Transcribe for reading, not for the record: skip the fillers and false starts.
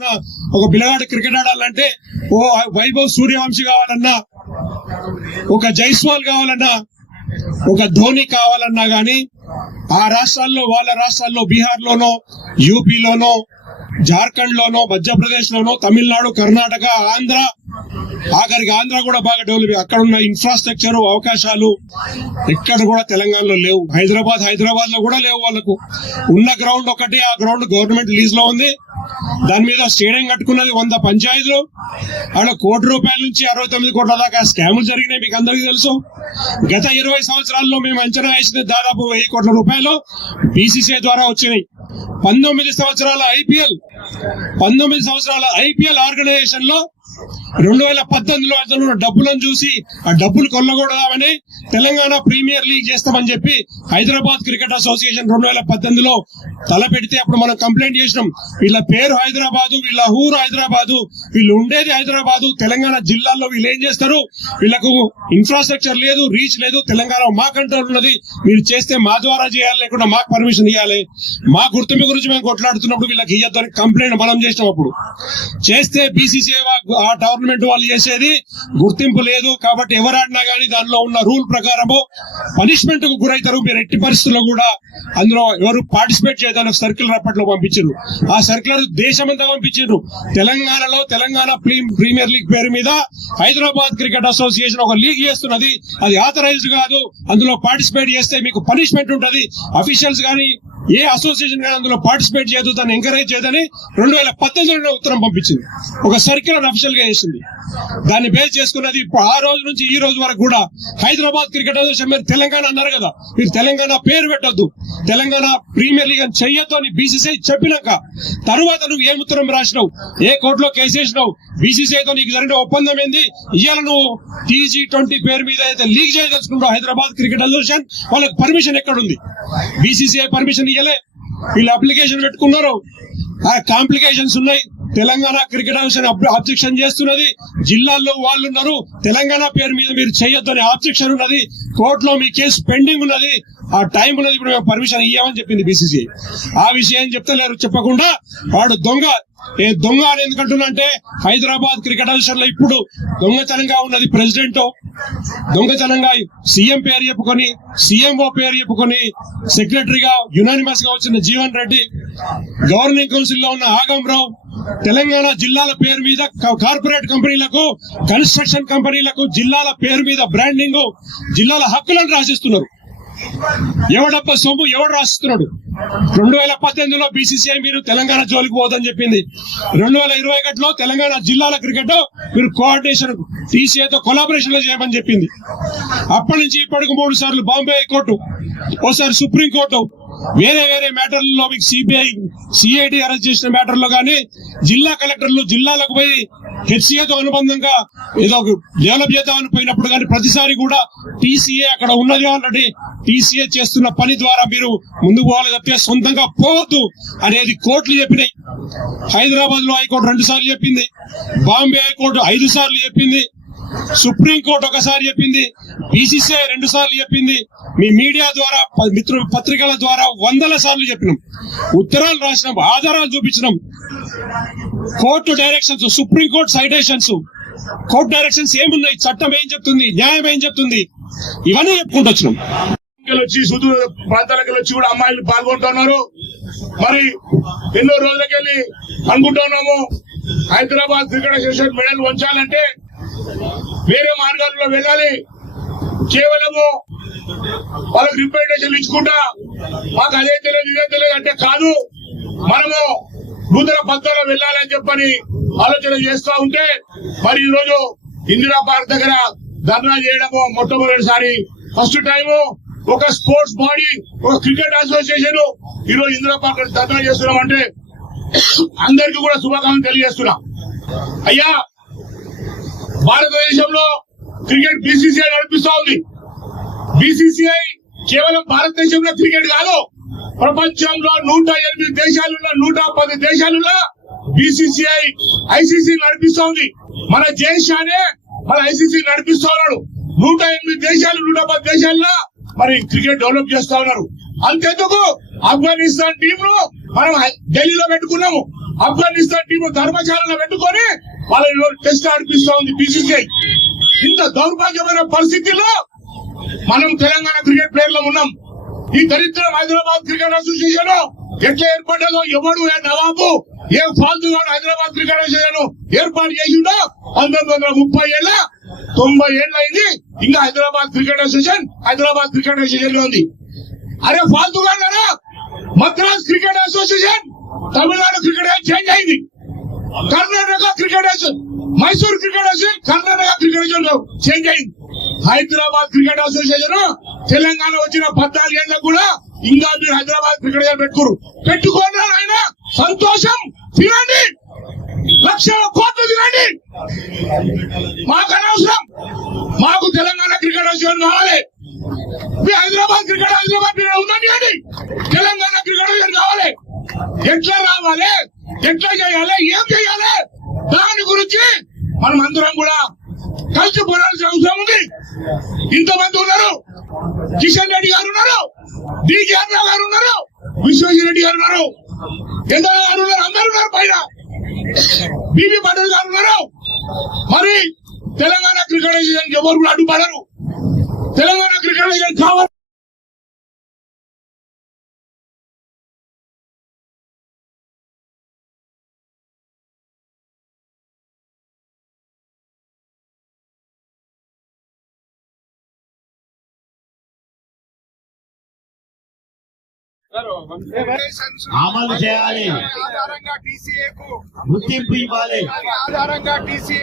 ఒక పిల్లగాడు క్రికెట్ ఆడాలంటే ఓ వైభవ్ సూర్యవంశీ కావాలన్నా, ఒక జైస్వాల్ కావాలన్నా, ఒక ధోని కావాలన్నా గాని ఆ రాష్ట్రాల్లో వాళ్ళ రాష్ట్రాల్లో బీహార్ లోనో, యూపీలోనో, జార్ఖండ్ లోనో, మధ్యప్రదేశ్ లోనో, తమిళనాడు, కర్ణాటక, ఆంధ్ర, ఆఖరికి ఆంధ్ర కూడా బాగా డెవలప్. అక్కడ ఉన్న ఇన్ఫ్రాస్ట్రక్చర్ అవకాశాలు ఎక్కడ కూడా తెలంగాణలో లేవు. హైదరాబాద్ లో కూడా లేవు. వాళ్ళకు ఉన్న గ్రౌండ్ ఒకటి, ఆ గ్రౌండ్ గవర్నమెంట్ లీజ్ లో ఉంది. దాని మీద స్టేడియం కట్టుకున్నది 100 పంచాయతీలు. అక్కడ ₹1 నుంచి 69 కోట్ల దాకా స్కాములు జరిగినాయి. మీకు అందరికీ తెలుసు. గత 20 సంవత్సరాల్లో మేము అంచనా వేసిన దాదాపు 1000 కోట్ల రూపాయలు బీసీసీఐ ద్వారా వచ్చినాయి. 19 సంవత్సరాల ఐపీఎల్ ఆర్గనైజేషన్ లో 2018లో డబ్బులను చూసి ఆ డబ్బులు కొల్లగొడదామని తెలంగాణ ప్రీమియర్ లీగ్ చేస్తామని చెప్పి హైదరాబాద్ క్రికెట్ అసోసియేషన్ 2018లో తలపెడితే అప్పుడు మనం కంప్లైంట్ చేసినాం. వీళ్ళ పేరు హైదరాబాదు, వీళ్ళ ఊరు హైదరాబాదు, వీళ్ళు ఉండేది హైదరాబాదు. తెలంగాణ జిల్లాల్లో వీళ్ళు ఏం చేస్తారు? వీళ్ళకు ఇన్ఫ్రాస్ట్రక్చర్ లేదు, రీచ్ లేదు. తెలంగాణ మా కంట్రోల్ ఉన్నది. మీరు చేస్తే మా ద్వారా చేయాలి, లేకుండా మాకు పర్మిషన్ ఇవ్వాలి. మా గుర్తింపు గురించి మేము కొట్లాడుతున్నప్పుడు వీళ్ళకి ఇయ్యొద్దని కంప్లైంట్ మనం చేసినాం. అప్పుడు చేస్తే బీసీసీఐ ఆ గవర్నమెంట్ వాళ్ళు చేసేది గుర్తింపు లేదు కాబట్టి ఎవరాడినా గానీ దానిలో ఉన్న రూల్ ప్రకారము పనిష్మెంట్ కు గురైతారు. మీరు ఎట్టి పరిస్థితుల్లో కూడా అందులో ఎవరు పార్టిసిపేట్ చేయడానికి సర్కిల్ అప్పట్లో పంపించారు. ఆ సర్కిలర్ దేశమంతా పంపించారు. తెలంగాణలో తెలంగాణ ప్రీమియర్ లీగ్ పేరు మీద హైదరాబాద్ క్రికెట్ అసోసియేషన్ ఒక లీగ్ చేస్తున్నది. అది ఆథరైజ్డ్ కాదు. అందులో పార్టిసిపేట్ చేస్తే మీకు పనిష్మెంట్ ఉంటది. అఫీషియల్స్ గానీ ఏ అసోసియేషన్ కానీ అందులో పార్టిసిపేట్ చేయదు, దాన్ని ఎంకరేజ్ చేయదని 2018లో ఉత్తరం పంపించింది. ఒక సర్క్యులర్ అఫీషియల్ గా చేసింది. దాన్ని బేస్ చేసుకున్నది. ఆ రోజు నుంచి ఈ రోజు వరకు కూడా హైదరాబాద్ క్రికెట్ అసోసియేషన్ మీరు తెలంగాణ అన్నారు కదా, మీరు తెలంగాణ పేరు పెట్టొద్దు, తెలంగాణ ప్రీమియర్ లీగ్ అని చెయ్యొద్దు అని బీసీసీఐ చెప్పినాక తరువాత నువ్వు ఏం ఉత్తరం రాసినావు, ఏ కోర్టులో కేసు వేసినావు, బీసీసీఐతో నీకు జరిగిన ఒప్పందం ఏంది? ఇవాళ నువ్వు TG20 పేరు మీద అయితే లీగ్ చేయదలుచుకుంటావు హైదరాబాద్ క్రికెట్ అసోసియేషన్, వాళ్ళకి పర్మిషన్ ఎక్కడుంది? బీసీసీఐ పర్మిషన్ ఇయ్యలే. వీళ్ళు అప్లికేషన్ పెట్టుకున్నారు, ఆ కాంప్లికేషన్స్ ఉన్నాయి. తెలంగాణ క్రికెట్ అసోసియేషన్ అబ్జెక్షన్ చేస్తున్నది. జిల్లాల్లో వాళ్ళు ఉన్నారు. తెలంగాణ పేరు మీద మీరు చేయొద్దని ఆబ్జెక్షన్ ఉన్నది. కోర్టులో మీ కేసు పెండింగ్ ఉన్నది. ఆ టైం ఉన్నది. ఇప్పుడు మేము పర్మిషన్ ఇయ్యామని చెప్పింది బీసీసీఐ. ఆ విషయం చెప్తలేరు. చెప్పకుండా వాడు దొంగ అని ఎందుకంటున్నా అంటే హైదరాబాద్ క్రికెట్ అసోసియేషన్ లో ఇప్పుడు దొంగతనంగా ఉన్నది ప్రెసిడెంట్, దొంగతనంగా సీఎం పేరు చెప్పుకొని, సీఎంఓ పేరు చెప్పుకొని, సెక్రటరీగా యునానిమస్ గా వచ్చిన జీవన్ రెడ్డి, గవర్నింగ్ కౌన్సిల్ లో ఉన్న ఆగంరావు, తెలంగాణ జిల్లాల పేరు మీద కార్పొరేట్ కంపెనీలకు, కన్స్ట్రక్షన్ కంపెనీలకు జిల్లాల పేరు మీద బ్రాండింగ్, జిల్లాల హక్కులను రాసిస్తున్నారు. ఎవడబ్బ సొమ్ము ఎవడు రాసిస్తున్నాడు? 2018లో బీసీసీఐ మీరు తెలంగాణ జోలికి పోదని చెప్పింది. 2021లో తెలంగాణ జిల్లాల క్రికెట్ మీరు కోఆర్డినేషన్ టీసీఐతో కొలాబరేషన్ లో చేయమని చెప్పింది. అప్పటి నుంచి ఇప్పటికి 3 సార్లు బాంబే హైకోర్టు, ఓసారి సుప్రీంకోర్టు, వేరే మ్యాటర్లలో మీకు సిఐడి అరెస్ట్ చేసిన మ్యాటర్లో గానీ జిల్లా కలెక్టర్లు జిల్లాలకు పోయి హెచ్సీఏతో అనుబంధంగా ఏదో డెవలప్ చేద్దామని పోయినప్పుడు కానీ ప్రతిసారి కూడా టీసీఏ అక్కడ ఉన్నది. ఆల్రెడీ టీసీఏ చేస్తున్న పని ద్వారా మీరు ముందుకు పోవాలి తప్పితే సొంతంగా పోవద్దు అనేది కోర్టులు చెప్పినాయి. హైదరాబాద్ లో హైకోర్టు 2 సార్లు చెప్పింది, బాంబే హైకోర్టు 5 సార్లు చెప్పింది, సుప్రీంకోర్టు 1 సారి చెప్పింది, బీసీసీఐ 2 సార్లు చెప్పింది. మీ మీడియా ద్వారా, పత్రికల ద్వారా 100 సార్లు చెప్పినాం, ఉత్తరాలు రాసినాం, ఆధారాలు చూపించినాం. Court directions, supreme court citations, court directions ఏమున్నాయి, చట్టం ఏం చెప్తుంది, న్యాయం ఏం చెప్తుంది, ఇవన్నీ చెప్పుకుంటూ వచ్చినాం. వచ్చి సుదూర ప్రాంతాలకు వచ్చి కూడా అమ్మాయిలు పాల్గొంటున్నారు. మరి ఎన్నో రోజులకెళ్ళి అనుకుంటున్నాము హైదరాబాద్ క్రికెట్ అసోసియేషన్ మెడల్ వంచాలంటే వేరే మార్గాల్లో వెళ్ళాలి. కేవలము వాళ్ళకి రిప్రజెంటేషన్ ఇచ్చుకుంటా మాకు అదే తెలియదు ఇదే తెలియదు అంటే కాదు, మనము నూతన పద్ధతిలో వెళ్ళాలని చెప్పని ఆలోచన చేస్తూ ఉంటే మరి ఈ రోజు ఇందిరా పార్క్ దగ్గర ధర్నా చేయడము మొట్టమొదటిసారి, ఫస్ట్ టైము ఒక స్పోర్ట్స్ బాడీ, ఒక క్రికెట్ అసోసియేషన్ ఈ రోజు ఇందిరా పార్క్ ధర్నా చేస్తున్నాం అంటే అందరికీ కూడా శుభాకాంక్షలు తెలియజేస్తున్నా. అయ్యా, భారతదేశంలో క్రికెట్ బీసీసీఐ నడిపిస్తా ఉంది. బీసీసీఐ కేవలం భారతదేశంలో క్రికెట్ కాదు, ప్రపంచంలో 108 దేశాలున్న 110 దేశాలలో బీసీసీఐ ఐసీసీ నడిపిస్తా ఉంది. మన దేశానే మన ఐసీసీ నడిపిస్తా ఉన్నాడు. 108 దేశాలు 110 దేశాల్లో మరి క్రికెట్ డెవలప్ చేస్తా ఉన్నారు. అంతేందుకు ఆఫ్ఘనిస్తాన్ టీమ్ ను మనం ఢిల్లీలో పెట్టుకున్నాము. ఆఫ్ఘనిస్తాన్ టీం ధర్మశాలలో పెట్టుకొని వాళ్ళ టెస్ట్ ఆడిపిస్తా ఉంది బీసీసీఐ. ఇంత దౌర్భాగ్యమైన పరిస్థితుల్లో మనం తెలంగాణ క్రికెట్ ప్లేయర్లు ఉన్నాం. ఈ దరిద్రం హైదరాబాద్ క్రికెట్ అసోసియేషన్ ఎట్లా ఏర్పడ్డదో ఎవడు నవాబు ఏ ఫాల్తుగా హైదరాబాద్ క్రికెట్ అసోసియేషన్ ఏర్పాటు చేసిండో 1930 90 ఏళ్ళు అయింది. ఇంకా హైదరాబాద్ క్రికెట్ అసోసియేషన్ లో ఉంది. అరే ఫాల్తుగా Madras cricket association Tamil Nadu cricket change అయింది. Karnataka cricket association Mysore cricket association Karnataka cricket association change అయింది. హైదరాబాద్ క్రికెట్ అసోసియేషన్ తెలంగాణ వచ్చిన 14 ఏళ్ళకు కూడా ఇంకా మీరు హైదరాబాద్ క్రికెట్ పెట్టుకోండి ఆయన సంతోషం, తినండి, లక్షల కోట్లు తినండి, మాకు అనవసరం. మాకు తెలంగాణ క్రికెట్ అసోసియేషన్ కావాలి. మీ హైదరాబాద్ క్రికెట్ ఉందండి అండి, తెలంగాణ క్రికెట్ అసోసియేషన్ కావాలి. ఎట్లా రావాలి, ఎట్లా చేయాలి, ఏం చేయాలి, దాని గురించి మనం అందరం కూడా కలిసి పోరాడాల్సిన అవసరం ఉంది. ఇంతమంది ఉన్నారు, కిషన్ రెడ్డి గారు ఉన్నారు, డికేఆర్ రావు గారు ఉన్నారు, విశ్వేశ్వర రెడ్డి గారు ఉన్నారు, ఎందరో గారు ఉన్నారు, అందరు ఉన్నారు పైన, బీబీ పటేల్ గారు ఉన్నారు. మరి తెలంగాణ క్రికెట్ అసోసియేషన్ ఎవరు కూడా అడ్డుపడరు. తెలంగాణ క్రికెట్ అసోసియేషన్ కావాలి. అమలు చేయాలి, ఆధారంగా టీసీఏకు గుర్తింపు ఇవ్వాలి. ఆధారంగా టీసీఏ